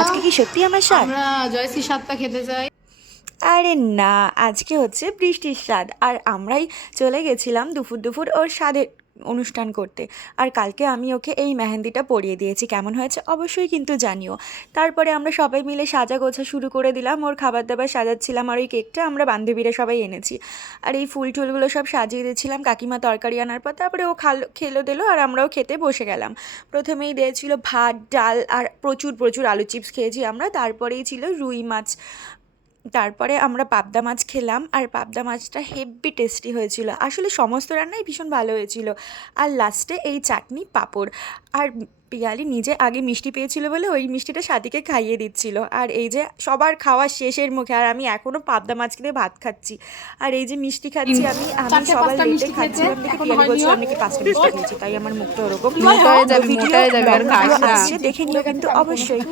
আজকে কি সত্যি আমার স্যার আমরা জয়শ্রী সাতটা খেতে চাই। আরে না, আজকে হচ্ছে বৃষ্টির স্বাদ। আর আমরাই চলে গেছিলাম দুপুর দুপুর ওর স্বাদের অনুষ্ঠান করতে। আর কালকে আমি ওকে এই মেহেন্দিটা পরিয়ে দিয়েছি। কেমন হয়েছে অবশ্যই কিন্তু জানিও। তারপরে আমরা সবাই মিলে সাজা গোছা শুরু করে দিলাম। ওর খাবার দাবার সাজাচ্ছিলাম আর ওই কেকটা আমরা বান্ধবীরা সবাই এনেছি। আর এই ফুল টুলগুলো সব সাজিয়ে দিয়েছিলাম। কাকিমা তরকারি আনার পর তারপরে ও খাল, খেলো দিলো আর আমরাও খেতে বসে গেলাম। প্রথমেই দিয়েছিল ভাত, ডাল আর প্রচুর প্রচুর আলু চিপস খেয়েছি আমরা। তারপরেই ছিল রুই মাছ। তারপরে আমরা পাবদা মাছ খেলাম আর পাবদা মাছটা হেভি টেস্টি হয়েছিল। আসলে সমস্ত রান্নাই ভীষণ ভালো হয়েছিল। আর লাস্টে এই চাটনি পাঁপড়। আর পিয়ালি নিজে আগে মিষ্টি পেয়েছিল বলে ওই মিষ্টিটা সাদিকে খাইয়ে দিচ্ছিল। আর এই যে সবার খাওয়া শেষের মুখে আর আমি এখনও পাবদা মাছ কিনে ভাত খাচ্ছি। আর এই যে মিষ্টি খাচ্ছি আমি আমি সবার লেটে মিষ্টি খাচ্ছিলাম দেখে পিয়ালি আমি কি পাঁচটা মিষ্টি খেয়েছি? তাই আমার মুখটা ওরকম। দেখে নিও কিন্তু অবশ্যই।